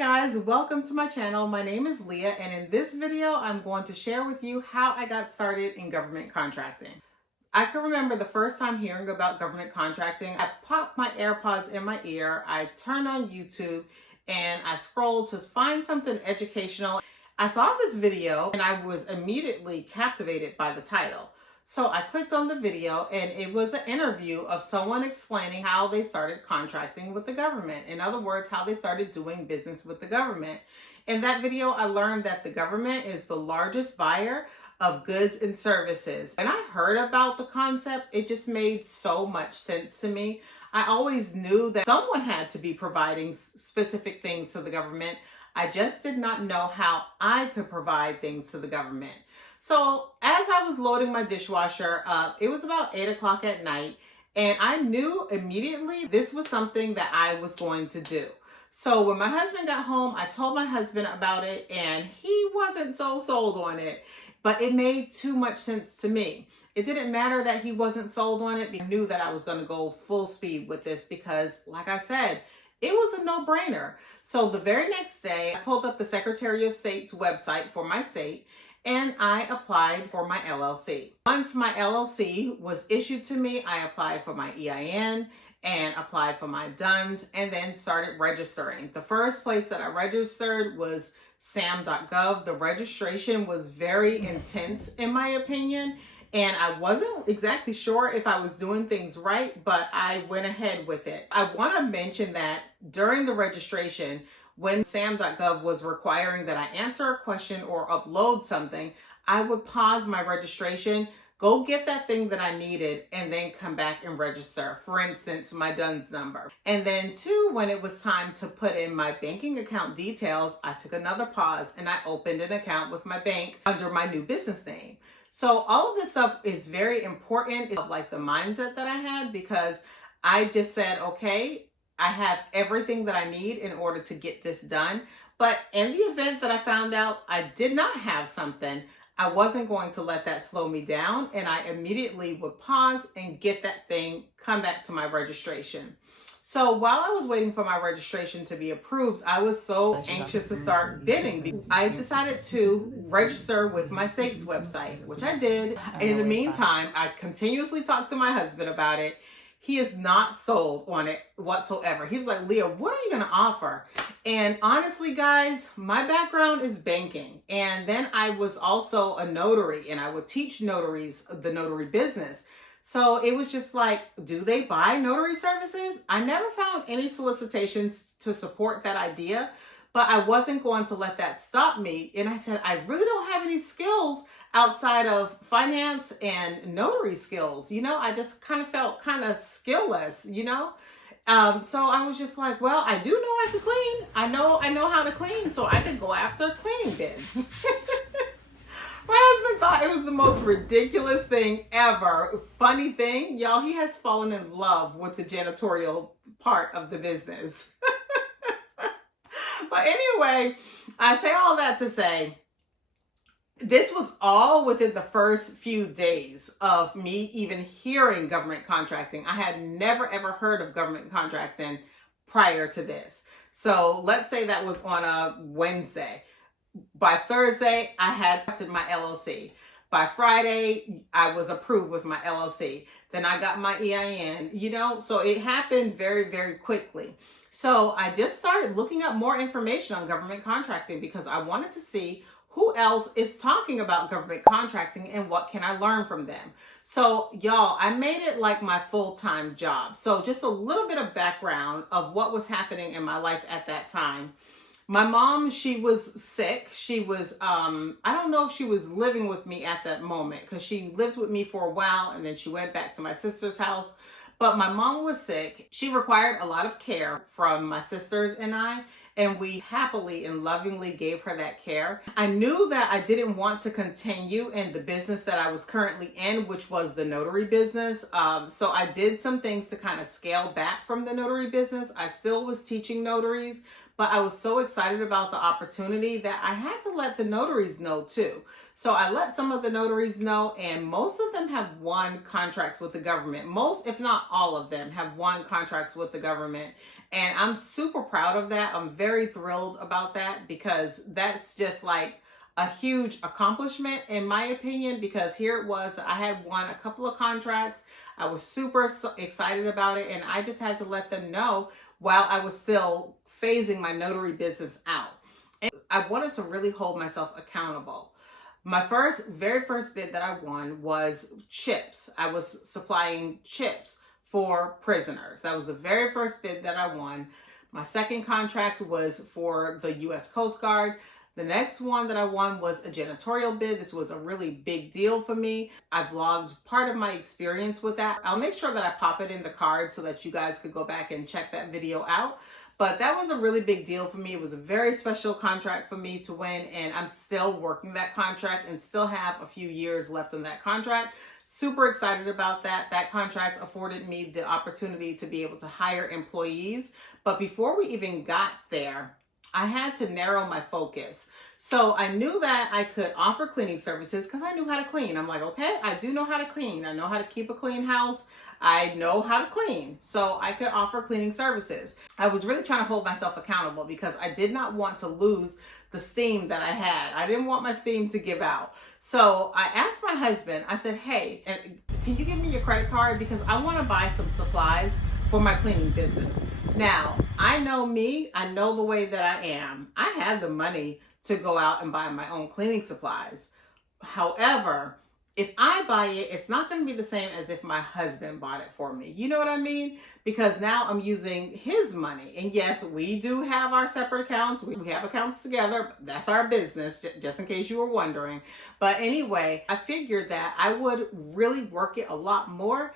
guys, welcome to my channel. My name is Leah, and in this video I'm going to share with you how I got started in government contracting. I can remember the first time hearing about government contracting. I popped my AirPods in my ear, I turned on YouTube, and I scrolled to find something educational. I saw this video and I was immediately captivated by the title. So I clicked on the video and it was an interview of someone explaining how they started contracting with the government. In other words, how they started doing business with the government. In that video, I learned that the government is the largest buyer of goods and services. And I heard about the concept. It just made so much sense to me. I always knew that someone had to be providing specific things to the government. I just did not know how I could provide things to the government. So as I was loading my dishwasher up, it was about 8 o'clock at night, and I knew immediately this was something that I was going to do. So when my husband got home, I told my husband about it, and he wasn't so sold on it, but it made too much sense to me. It didn't matter that he wasn't sold on it. I knew that I was going to go full speed with this because, like I said, it was a no-brainer. So the very next day, I pulled up the Secretary of State's website for my state, and I applied for my LLC. Once my LLC was issued to me, I applied for my EIN and applied for my DUNS and then started registering. The first place that I registered was sam.gov. The registration was very intense in my opinion, and I wasn't exactly sure if I was doing things right, but I went ahead with it. I want to mention that during the registration, when sam.gov was requiring that I answer a question or upload something, I would pause my registration, go get that thing that I needed, and then come back and register. For instance, my DUNS number. And then two, when it was time to put in my banking account details, I took another pause and I opened an account with my bank under my new business name. So all of this stuff is very important, of like the mindset that I had, because I just said, okay, I have everything that I need in order to get this done. But in the event that I found out I did not have something, I wasn't going to let that slow me down. And I immediately would pause and get that thing, come back to my registration. So while I was waiting for my registration to be approved, I was so anxious to start bidding. I decided to register with my state's website, which I did. And in the meantime, I continuously talked to my husband about it. He is not sold on it whatsoever. He was like, Leah, what are you going to offer? And honestly, guys, my background is banking. And then I was also a notary, and I would teach notaries the notary business. So it was just like, do they buy notary services? I never found any solicitations to support that idea, but I wasn't going to let that stop me. And I said, I really don't have any skills outside of finance and notary skills. You know, I just kind of felt kind of skillless, you know? So I was just like, well, I do know I could clean. I know how to clean, so I could go after cleaning bids. My husband thought it was the most ridiculous thing ever. Funny thing, y'all, he has fallen in love with the janitorial part of the business. But anyway, I say all that to say, this was all within the first few days of me even hearing government contracting. I had never ever heard of government contracting prior to this. So let's say that was on a Wednesday. By Thursday, I had my LLC. By Friday, I was approved with my LLC. Then I got my EIN, you know, so it happened very, very quickly. So I just started looking up more information on government contracting because I wanted to see who else is talking about government contracting and what can I learn from them. So y'all, I made it like my full-time job. So just a little bit of background of what was happening in my life at that time. My mom, she was sick. She was, I don't know if she was living with me at that moment because she lived with me for a while and then she went back to my sister's house. But my mom was sick. She required a lot of care from my sisters and I. And we happily and lovingly gave her that care. I knew that I didn't want to continue in the business that I was currently in, which was the notary business. So I did some things to kind of scale back from the notary business. I still was teaching notaries, but I was so excited about the opportunity that I had to let the notaries know too. So I let some of the notaries know, and most of them have won contracts with the government. Most, if not all of them, have won contracts with the government. And I'm super proud of that. I'm very thrilled about that because that's just like a huge accomplishment in my opinion, because here it was that I had won a couple of contracts. I was super excited about it, and I just had to let them know while I was still phasing my notary business out. And I wanted to really hold myself accountable. My very first bid that I won was chips. I was supplying chips for prisoners. That was the very first bid that I won. My second contract was for the U.S. Coast Guard. The next one that I won was a janitorial bid. This was a really big deal for me. I vlogged part of my experience with that. I'll make sure that I pop it in the card so that you guys could go back and check that video out. But that was a really big deal for me. It was a very special contract for me to win, and I'm still working that contract and still have a few years left on that contract. Super excited about that. That contract afforded me the opportunity to be able to hire employees. But before we even got there, I had to narrow my focus. So I knew that I could offer cleaning services because I knew how to clean. I'm like, okay, I do know how to clean. I know how to keep a clean house. I know how to clean. So I could offer cleaning services. I was really trying to hold myself accountable because I did not want to lose the steam that I had. I didn't want my steam to give out. So I asked my husband, I said, hey, can you give me your credit card? Because I want to buy some supplies for my cleaning business. Now, I know me, I know the way that I am. I had the money to go out and buy my own cleaning supplies. However, if I buy it, it's not going to be the same as if my husband bought it for me. You know what I mean? Because now I'm using his money. And yes, we do have our separate accounts. We have accounts together. That's our business, just in case you were wondering. But anyway, I figured that I would really work it a lot more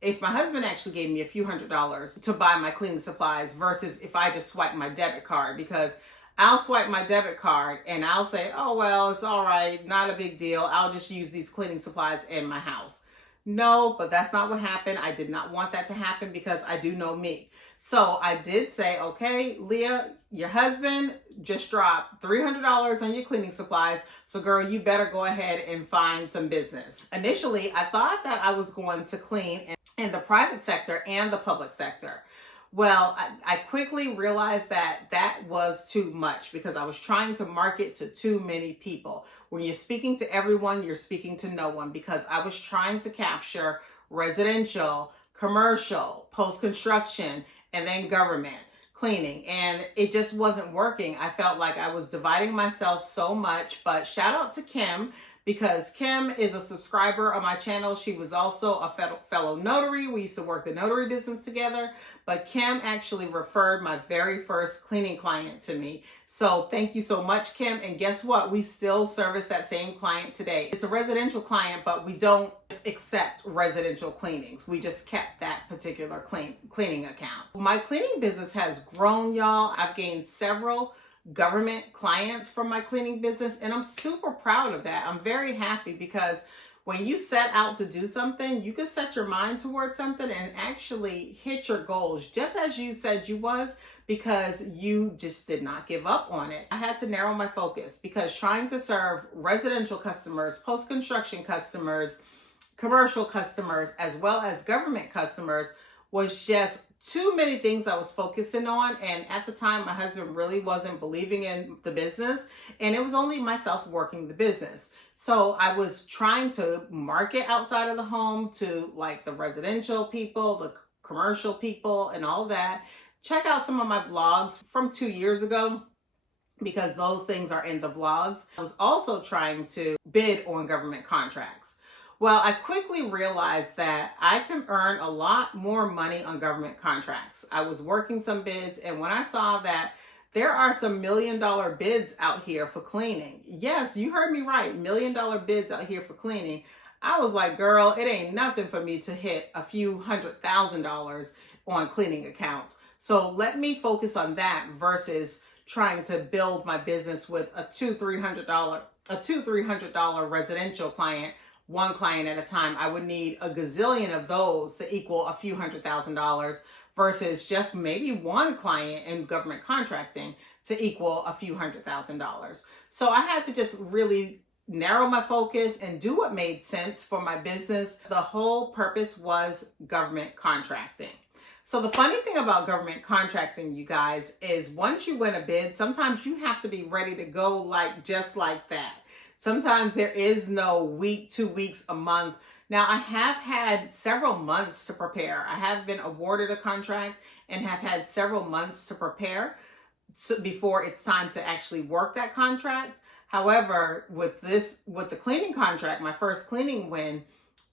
if my husband actually gave me a few $100s to buy my cleaning supplies versus if I just swipe my debit card, because I'll swipe my debit card and I'll say, oh, well, it's all right. Not a big deal. I'll just use these cleaning supplies in my house. No, but that's not what happened. I did not want that to happen because I do know me. So I did say, okay, Leah, your husband just dropped $300 on your cleaning supplies. So girl, you better go ahead and find some business. Initially, I thought that I was going to clean in the private sector and the public sector. Well, I quickly realized that that was too much because I was trying to market to too many people. When you're speaking to everyone, you're speaking to no one, because I was trying to capture residential, commercial, post-construction, and then government cleaning. And it just wasn't working. I felt like I was dividing myself so much. But shout out to Kim, because Kim is a subscriber on my channel. She was also a fellow notary. We used to work the notary business together. But Kim actually referred my very first cleaning client to me. So thank you so much, Kim. And guess what? We still service that same client today. It's a residential client, but we don't accept residential cleanings. We just kept that particular cleaning account. My cleaning business has grown, y'all. I've gained several government clients from my cleaning business, and I'm super proud of that. I'm very happy because when you set out to do something, you can set your mind towards something and actually hit your goals just as you said you was, because you just did not give up on it. I had to narrow my focus because trying to serve residential customers, post-construction customers, commercial customers, as well as government customers was just too many things I was focusing on. And at the time, my husband really wasn't believing in the business, and it was only myself working the business. So I was trying to market outside of the home to like the residential people, the commercial people, and all that. Check out some of my vlogs from 2 years ago, because those things are in the vlogs. I was also trying to bid on government contracts. Well, I quickly realized that I can earn a lot more money on government contracts. I was working some bids, and when I saw that there are some $1 million bids out here for cleaning. Yes, you heard me right. $1 million bids out here for cleaning. I was like, girl, it ain't nothing for me to hit a few $100,000 on cleaning accounts. So let me focus on that versus trying to build my business with a $200-$300 residential client, one client at a time. I would need a gazillion of those to equal a few $100,000 versus just maybe one client in government contracting to equal a few $100,000. So I had to just really narrow my focus and do what made sense for my business. The whole purpose was government contracting. So the funny thing about government contracting, you guys, is once you win a bid, sometimes you have to be ready to go just like that. Sometimes there is no week, 2 weeks, a month. Now, I have had several months to prepare. I have been awarded a contract and have had several months to prepare before it's time to actually work that contract. However, with the cleaning contract, my first cleaning win,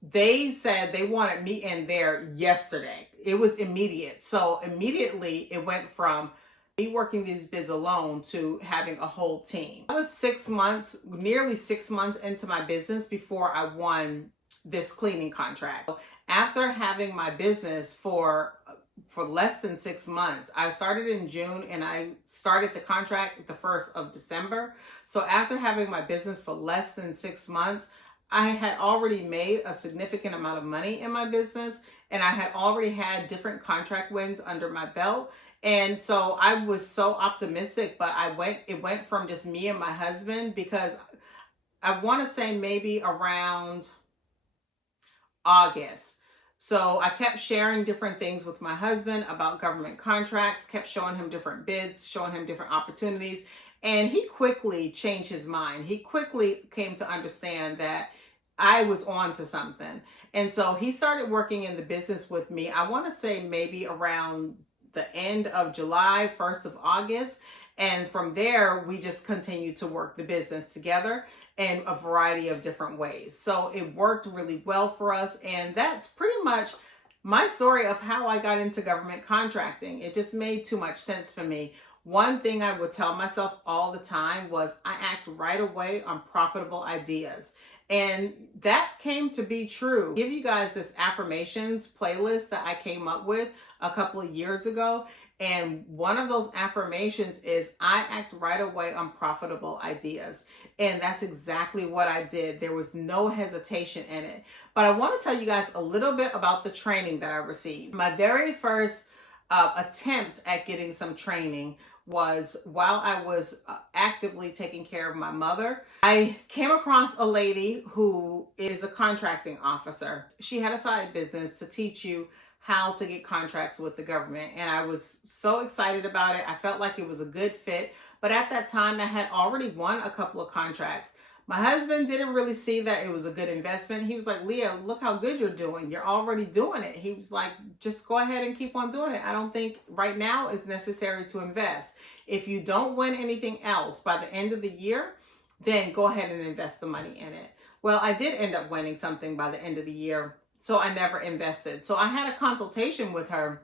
they said they wanted me in there yesterday. It was immediate. So immediately it went from me working these bids alone to having a whole team. I was 6 months, nearly 6 months into my business before I won this cleaning contract. After having my business for less than 6 months, I started in June and I started the contract the 1st of December. So after having my business for less than 6 months, I had already made a significant amount of money in my business, and I had already had different contract wins under my belt. And so I was so optimistic, but it went from just me and my husband, because I want to say maybe around August. So I kept sharing different things with my husband about government contracts, kept showing him different bids, showing him different opportunities. And he quickly changed his mind. He quickly came to understand that I was on to something. And so he started working in the business with me. I want to say maybe around the end of July, 1st of August. And from there, we just continued to work the business together in a variety of different ways. So it worked really well for us. And that's pretty much my story of how I got into government contracting. It just made too much sense for me. One thing I would tell myself all the time was I act right away on profitable ideas. And that came to be true. I'll give you guys this affirmations playlist that I came up with a couple of years ago. And one of those affirmations is I act right away on profitable ideas. And that's exactly what I did. There was no hesitation in it. But I want to tell you guys a little bit about the training that I received. My very first attempt at getting some training was while I was actively taking care of my mother. I came across a lady who is a contracting officer. She had a side business to teach you how to get contracts with the government. And I was so excited about it. I felt like it was a good fit. But at that time, I had already won a couple of contracts. My husband didn't really see that it was a good investment. He was like, Leah, look how good you're doing. You're already doing it. He was like, just go ahead and keep on doing it. I don't think right now is necessary to invest. If you don't win anything else by the end of the year, then go ahead and invest the money in it. Well, I did end up winning something by the end of the year, so I never invested. So I had a consultation with her,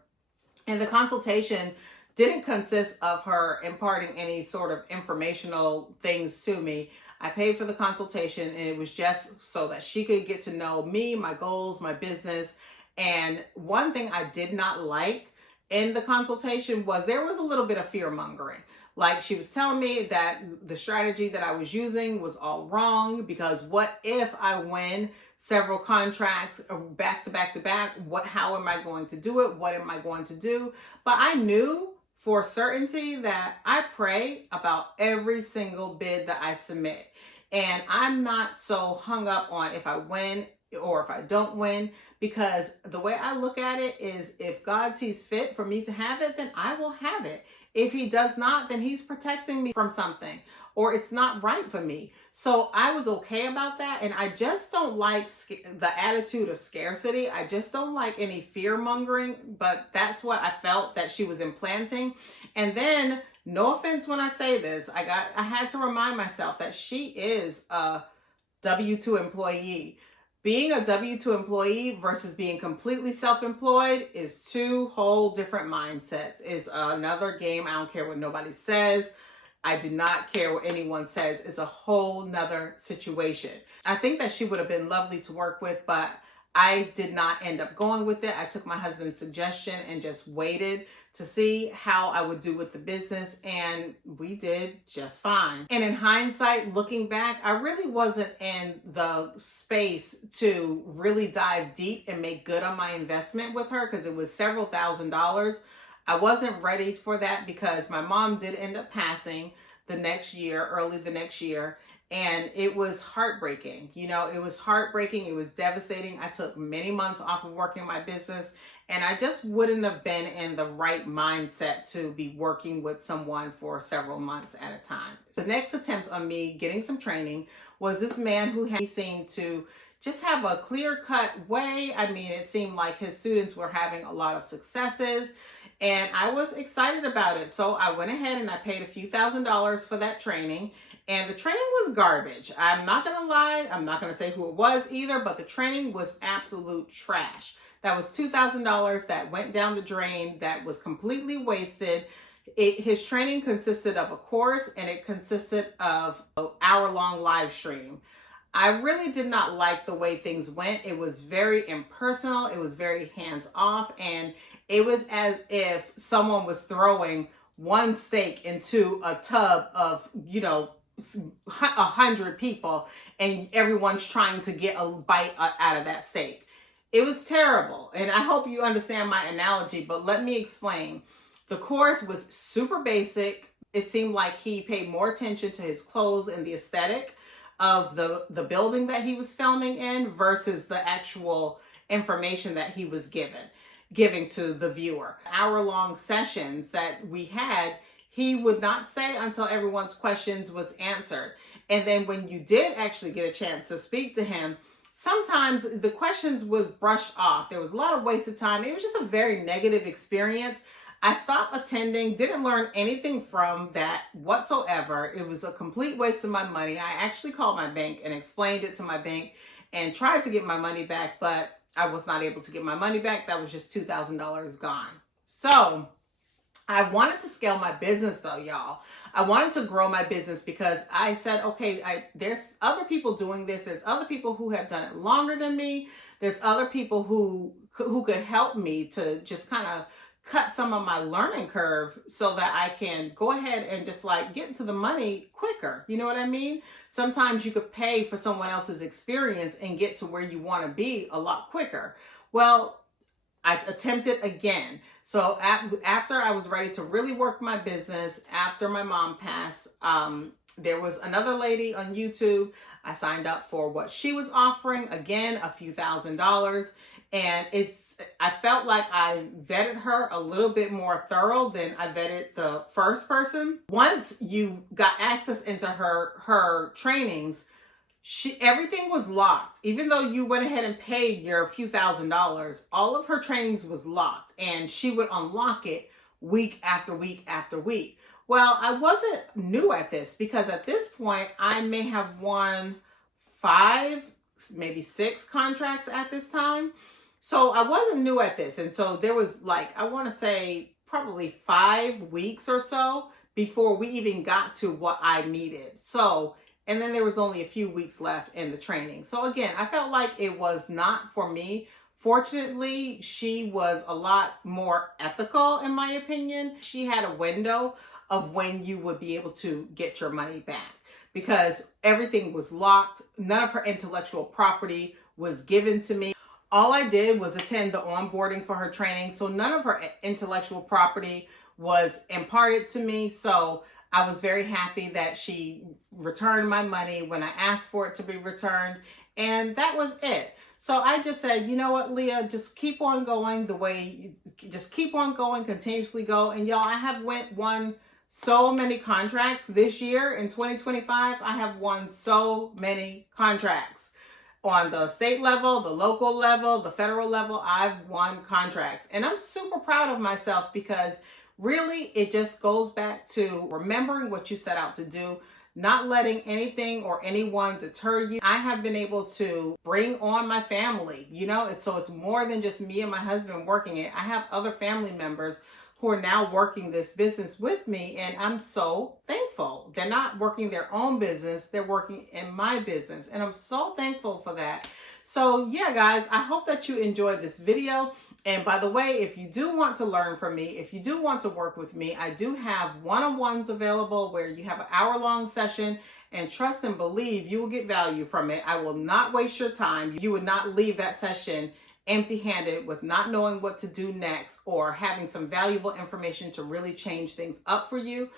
and the consultation didn't consist of her imparting any sort of informational things to me. I paid for the consultation, and it was just so that she could get to know me, my goals, my business. And one thing I did not like in the consultation was there was a little bit of fear mongering. Like, she was telling me that the strategy that I was using was all wrong, because what if I win several contracts back to back to back? How am I going to do it? What am I going to do? But I knew for certainty that I pray about every single bid that I submit. And I'm not so hung up on if I win or if I don't win, because the way I look at it is, if God sees fit for me to have it, then I will have it. If he does not, then he's protecting me from something, or it's not right for me. So I was okay about that. And I just don't like the attitude of scarcity. I just don't like any fear mongering, but that's what I felt that she was implanting. And then, no offense when I say this, I had to remind myself that she is a W-2 employee. Being a W-2 employee versus being completely self-employed is two whole different mindsets. It's another game. I don't care what nobody says. I do not care what anyone says. It's a whole nother situation. I think that she would have been lovely to work with, but I did not end up going with it. I took my husband's suggestion and just waited to see how I would do with the business, and we did just fine. And in hindsight, looking back, I really wasn't in the space to really dive deep and make good on my investment with her because it was several $1,000s. I wasn't ready for that because my mom did end up passing early the next year. And it was heartbreaking. You know, it was heartbreaking. It was devastating. I took many months off of working my business, and I just wouldn't have been in the right mindset to be working with someone for several months at a time. The next attempt on me getting some training was this man who seemed to just have a clear-cut way. I mean, it seemed like his students were having a lot of successes, and I was excited about it. So I went ahead and I paid a few $1,000s for that training. And the training was garbage. I'm not going to lie. I'm not going to say who it was either, but the training was absolute trash. That was $2,000 that went down the drain, that was completely wasted. His training consisted of a course, and it consisted of an hour-long live stream. I really did not like the way things went. It was very impersonal. It was very hands-off, and it was as if someone was throwing one steak into a tub of, 100 people, and everyone's trying to get a bite out of that steak. It was terrible. And I hope you understand my analogy, but let me explain. The course was super basic. It seemed like he paid more attention to his clothes and the aesthetic of the building that he was filming in versus the actual information that he was giving to the viewer. Hour-long sessions that we had, he would not say until everyone's questions was answered. And then when you did actually get a chance to speak to him, sometimes the questions was brushed off. There was a lot of wasted time. It was just a very negative experience. I stopped attending, didn't learn anything from that whatsoever. It was a complete waste of my money. I actually called my bank and explained it to my bank and tried to get my money back, but I was not able to get my money back. That was just $2,000 gone. So I wanted to scale my business though, y'all. I wanted to grow my business because I said, okay, there's other people doing this. There's other people who have done it longer than me. There's other people who could help me to just kind of cut some of my learning curve so that I can go ahead and just like get into the money quicker. You know what I mean? Sometimes you could pay for someone else's experience and get to where you want to be a lot quicker. Well, I attempted again. So after I was ready to really work my business, after my mom passed, there was another lady on YouTube. I signed up for what she was offering. Again, a few $1,000s. And I felt like I vetted her a little bit more thorough than I vetted the first person. Once you got access into her trainings, everything was locked. Even though you went ahead and paid your few $1,000s, all of her trainings was locked, and she would unlock it week after week after week. Well, I wasn't new at this because at this point I may have won 5, maybe 6 contracts at this time. So I wasn't new at this. And so there was like, I want to say probably 5 weeks or so before we even got to what I needed. So, and then there was only a few weeks left in the training. So again, I felt like it was not for me. Fortunately, she was a lot more ethical in my opinion. She had a window of when you would be able to get your money back because everything was locked. None of her intellectual property was given to me. All I did was attend the onboarding for her training. So none of her intellectual property was imparted to me. So I was very happy that she returned my money when I asked for it to be returned. And that was it. So I just said, you know what, Leah, just keep on going just keep on going, continuously go. And y'all, I have won so many contracts this year in 2025. I have won so many contracts. On the state level, the local level, the federal level, I've won contracts. And I'm super proud of myself because really it just goes back to remembering what you set out to do, not letting anything or anyone deter you. I have been able to bring on my family, so it's more than just me and my husband working it. I have other family members who are now working this business with me, and I'm so thankful. They're not working their own business, they're working in my business, and I'm so thankful for that. So yeah, guys, I hope that you enjoyed this video. And by the way, if you do want to learn from me, if you do want to work with me, I do have one-on-ones available where you have an hour-long session, and trust and believe you will get value from it. I will not waste your time. You would not leave that session empty-handed with not knowing what to do next or having some valuable information to really change things up for you.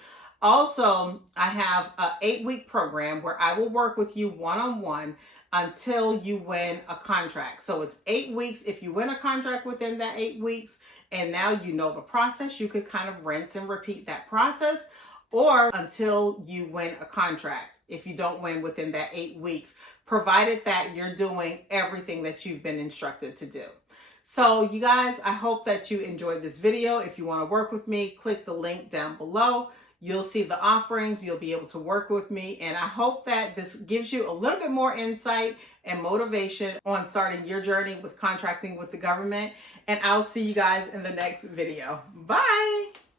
Also, I have an 8-week program where I will work with you one-on-one until you win a contract. So it's 8 weeks. If you win a contract within that 8 weeks, and now you know the process, you could kind of rinse and repeat that process, or until you win a contract if you don't win within that 8 weeks, provided that you're doing everything that you've been instructed to do. So you guys, I hope that you enjoyed this video. If you want to work with me, click the link down below. You'll see the offerings. You'll be able to work with me. And I hope that this gives you a little bit more insight and motivation on starting your journey with contracting with the government. And I'll see you guys in the next video. Bye.